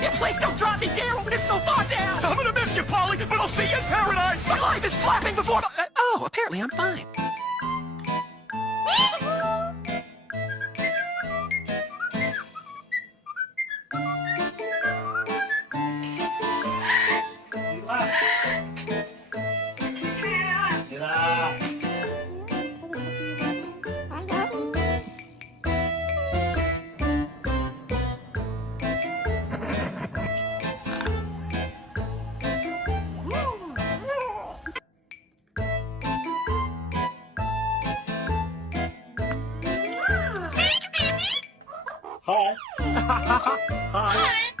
Yeah, please don't drop me down when it's so far down! I'm gonna miss you, Polly, but I'll see you in paradise! My life is flapping before my... oh, apparently I'm fine. Hi. Hi.